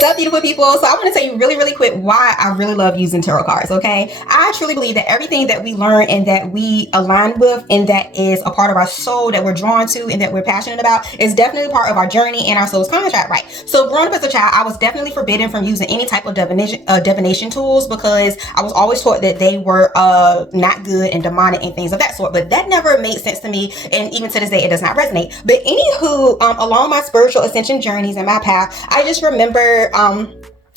What's up, beautiful people? So I want to tell you really quick why I really love using tarot cards, okay? I truly believe that everything that we learn and that we align with and that is a part of our soul that we're drawn to and that we're passionate about is definitely part of our journey and our soul's contract, right? So growing up as a child, I was definitely forbidden from using any type of divination tools because I was always taught that they were not good and demonic and things of that sort. But that never made sense to me, and even to this day, it does not resonate. But anywho, along my spiritual ascension journeys and my path, I just remember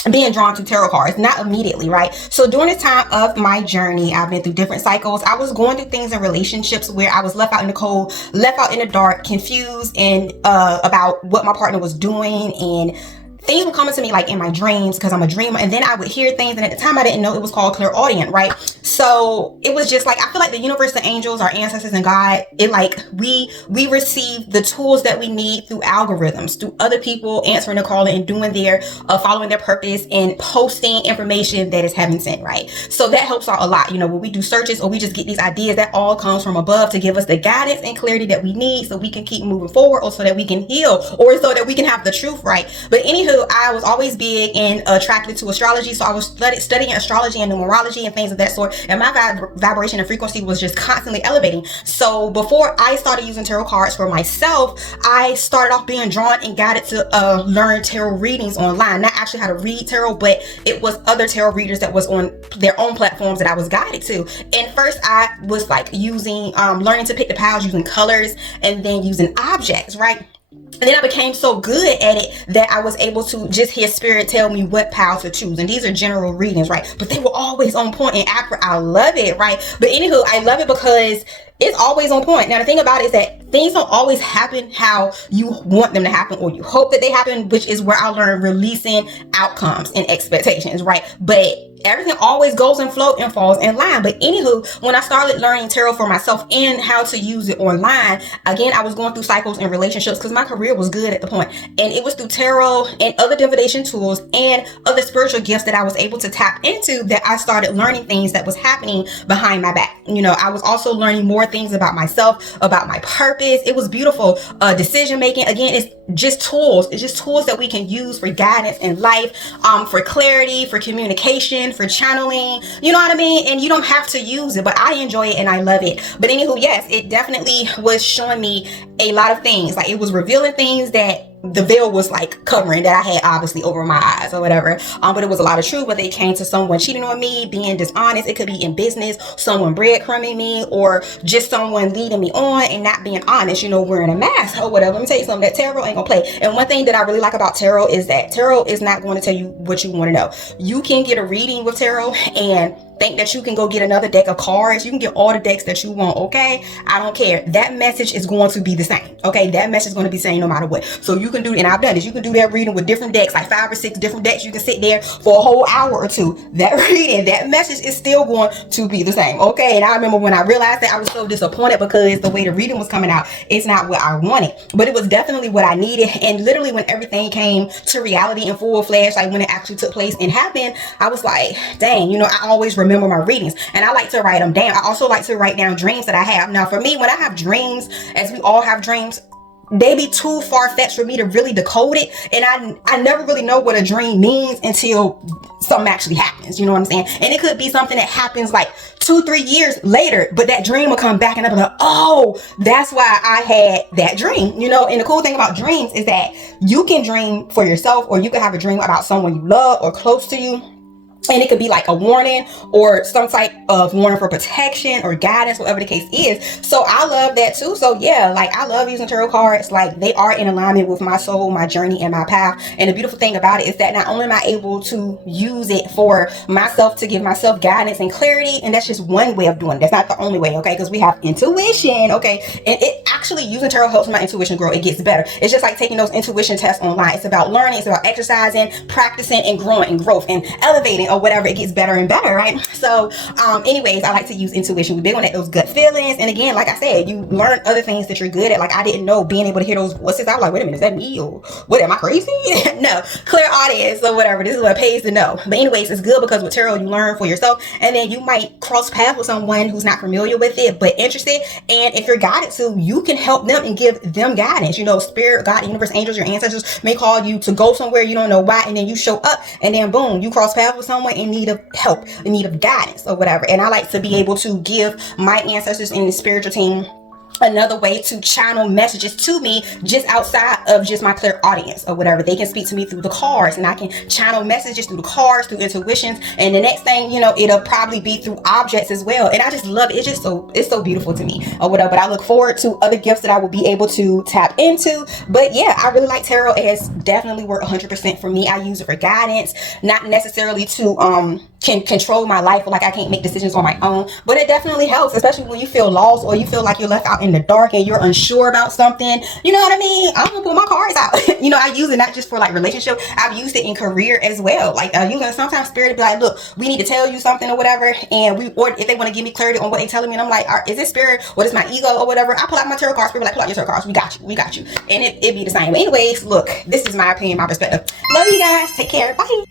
being drawn to tarot cards, not immediately, right? So during this time of my journey, I've been through different cycles. I was going through things in relationships where I was left out in the cold, left out in the dark, confused and about what my partner was doing, and things were coming to me like in my dreams because I'm a dreamer, and then I would hear things, and at the time I didn't know it was called clairaudient, right? So it was just like, I feel like the universe, the angels, our ancestors, and God, it like we receive the tools that we need through algorithms, through other people answering the call and doing their following their purpose and posting information that is heaven sent, right? So that helps out a lot. You know, when we do searches or we just get these ideas, that all comes from above to give us the guidance and clarity that we need so we can keep moving forward, or so that we can heal, or so that we can have the truth, right? But anywho, I was always big and attracted to astrology, so I was studying astrology and numerology and things of that sort, and my vibration and frequency was just constantly elevating. So before I started using tarot cards for myself, I started off being drawn and guided to learn tarot readings online. Not actually how to read tarot, but it was other tarot readers that was on their own platforms that I was guided to. And first I was like using learning to pick the piles using colors and then using objects, right? And then I became so good at it that I was able to just hear spirit tell me what pile to choose. And these are general readings, right? But they were always on point and accurate. I love it, right? But anywho, I love it because it's always on point. Now, the thing about it is that things don't always happen how you want them to happen or you hope that they happen, which is where I learned releasing outcomes and expectations, right? But everything always goes in flow and falls in line. But anywho, when I started learning tarot for myself and how to use it online, again, I was going through cycles and relationships because my career was good at the point. And it was through tarot and other divination tools and other spiritual gifts that I was able to tap into that I started learning things that was happening behind my back. You know, I was also learning more things about myself, about my purpose. It was beautiful. Decision making, again, it's just tools. It's just tools that we can use for guidance in life, for clarity, for communication, for channeling, you know what I mean? And you don't have to use it, but I enjoy it and I love it. But anywho, yes, it definitely was showing me a lot of things. Like, it was revealing things that the veil was like covering that I had obviously over my eyes or whatever. But it was a lot of truth, whether it came to someone cheating on me, being dishonest. It could be in business, someone breadcrumbing me, or just someone leading me on and not being honest, you know, wearing a mask or whatever. Let me tell you something, that tarot ain't gonna play. And one thing that I really like about tarot is that tarot is not going to tell you what you want to know. You can get a reading with tarot and think that you can go get another deck of cards. You can get all the decks that you want, okay? I don't care. That message is going to be the same, okay? That message is going to be the same no matter what. So you can do, and I've done this, you can do that reading with different decks, like 5 or 6 different decks. You can sit there for a whole hour or two. That reading, that message is still going to be the same, okay? And I remember when I realized that, I was so disappointed because the way the reading was coming out, it's not what I wanted. But it was definitely what I needed. And literally when everything came to reality in full flash, like when it actually took place and happened, I was like, dang, you know, I always remember my readings, and I like to write them down. I also like to write down dreams that I have. Now, for me, when I have dreams, as we all have dreams, they be too far-fetched for me to really decode it, and I never really know what a dream means until something actually happens, you know what I'm saying? And it could be something that happens like 2-3 years later, but that dream will come back and I'll be like, oh, that's why I had that dream, you know? And the cool thing about dreams is that you can dream for yourself, or you can have a dream about someone you love or close to you. And it could be like a warning or some type of warning for protection or guidance, whatever the case is. So I love that too. So yeah, like I love using tarot cards. Like they are in alignment with my soul, my journey, and my path. And the beautiful thing about it is that not only am I able to use it for myself to give myself guidance and clarity, and that's just one way of doing it. That's not the only way, okay? Because we have intuition, okay? And it actually, using tarot helps my intuition grow. It gets better. It's just like taking those intuition tests online. It's about learning. It's about exercising, practicing, and growing and growth and elevating. or whatever, it gets better and better, right? So anyways, I like to use intuition. We're big on that, those gut feelings. And again, like I said, you learn other things that you're good at. Like I didn't know, being able to hear those voices. I was like, wait a minute, is that me, or what, am I crazy? No, clairaudience or whatever. This is what pays to know. But anyways, it's good because with tarot you learn for yourself, and then you might cross paths with someone who's not familiar with it but interested, and if you're guided to, you can help them and give them guidance. You know, spirit, God, universe, angels, your ancestors may call you to go somewhere you don't know why, and then you show up, and then boom, you cross paths with someone in need of help, in need of guidance or whatever. And I like to be able to give my ancestors in the spiritual team another way to channel messages to me, just outside of just my clairaudience or whatever. They can speak to me through the cards, and I can channel messages through the cards, through intuitions, and the next thing you know, it'll probably be through objects as well. And I just love it. It's just it's so beautiful to me or whatever. But I look forward to other gifts that I will be able to tap into. But yeah, I really like tarot. It has definitely worked 100% for me. I use it for guidance, not necessarily to can control my life, or like I can't make decisions on my own, but it definitely helps, especially when you feel lost or you feel like you're left out in the dark and you're unsure about something. You know what I mean? I'm gonna pull my cards out. You know, I use it not just for like relationship, I've used it in career as well. Like you can sometimes spirit be like, look, we need to tell you something or whatever, and or if they want to give me clarity on what they're telling me, and I'm like, is this spirit or is my ego or whatever, I pull out my tarot cards. Spirit like, pull out your tarot cards, we got you, and it be the same. Anyways, look, this is my opinion, my perspective. Love you guys, take care, bye.